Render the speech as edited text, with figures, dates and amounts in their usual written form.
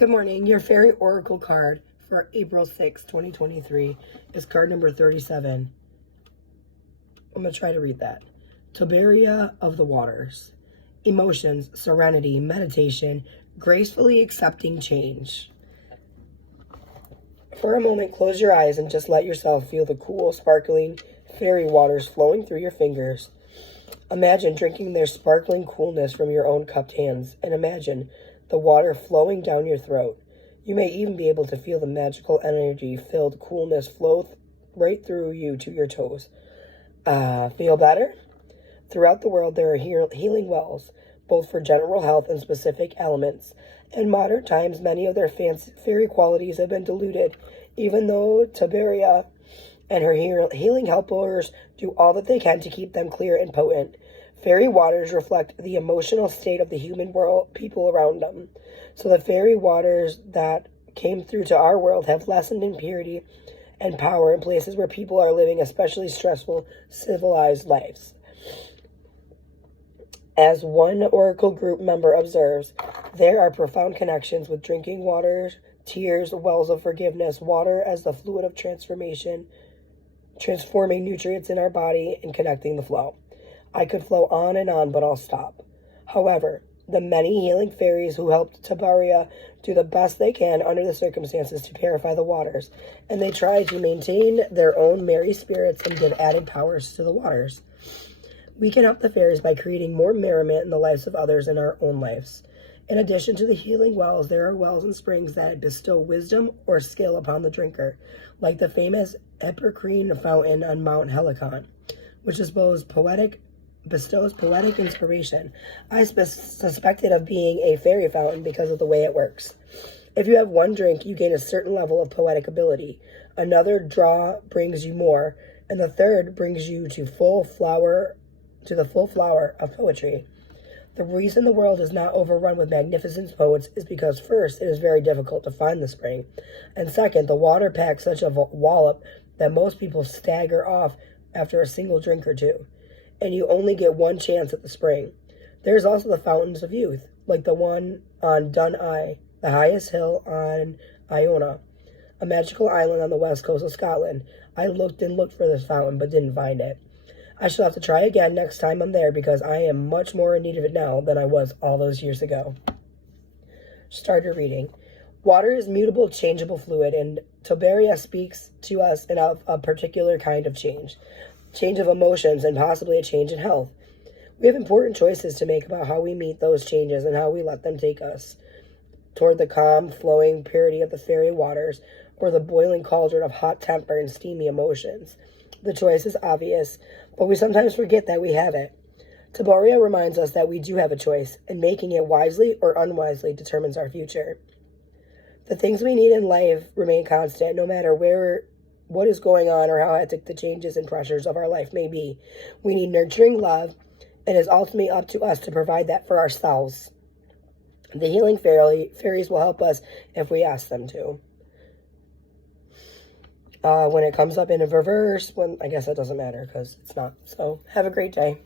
Good morning. Your Fairy Oracle card for April 6, 2023 is card number 37. I'm going to try to read that. Tiberia of the Waters. Emotions, serenity, meditation, gracefully accepting change. For a moment, close your eyes and just let yourself feel the cool, sparkling fairy waters flowing through your fingers. Imagine drinking their sparkling coolness from your own cupped hands, and imagine the water flowing down your throat. You may even be able to feel the magical energy-filled coolness flow right through you to your toes. Feel better? Throughout the world, there are healing wells, both for general health and specific ailments. In modern times, many of their fairy qualities have been diluted, even though Tiberia and her healing helpers do all that they can to keep them clear and potent. Fairy waters reflect the emotional state of the human world, people around them. So the fairy waters that came through to our world have lessened in purity and power in places where people are living especially stressful, civilized lives. As one Oracle group member observes, there are profound connections with drinking water, tears, wells of forgiveness, water as the fluid of transformation, transforming nutrients in our body and connecting the flow. I could flow on and on, but I'll stop. However, the many healing fairies who helped Tiberia do the best they can under the circumstances to purify the waters, and they try to maintain their own merry spirits and give added powers to the waters. We can help the fairies by creating more merriment in the lives of others and our own lives. In addition to the healing wells, there are wells and springs that bestow wisdom or skill upon the drinker, like the famous Epicrene fountain on Mount Helicon, which bestows poetic inspiration. I suspect it of being a fairy fountain because of the way it works. If you have one drink, you gain a certain level of poetic ability. Another draw brings you more, and the third brings you to the full flower of poetry. The reason the world is not overrun with magnificent poets is because, first, it is very difficult to find the spring, and second, the water packs such a wallop that most people stagger off after a single drink or two, and you only get one chance at the spring. There's also the fountains of youth, like the one on Dun Eye, the highest hill on Iona, a magical island on the west coast of Scotland. I looked and looked for this fountain, but didn't find it. I shall have to try again next time I'm there because I am much more in need of it now than I was all those years ago. Starter reading. Water is mutable, changeable fluid, and Tiberia speaks to us of a particular kind of change of emotions, and possibly a change in health. We have important choices to make about how we meet those changes and how we let them take us toward the calm, flowing purity of the fairy waters or the boiling cauldron of hot temper and steamy emotions. The choice is obvious, but we sometimes forget that we have it. Tiberia reminds us that we do have a choice, and making it wisely or unwisely determines our future. The things we need in life remain constant, no matter what is going on or how hectic the changes and pressures of our life may be. We need nurturing love, and it is ultimately up to us to provide that for ourselves. The healing fairies will help us if we ask them to. When it comes up in a reverse, I guess that doesn't matter because it's not. So have a great day.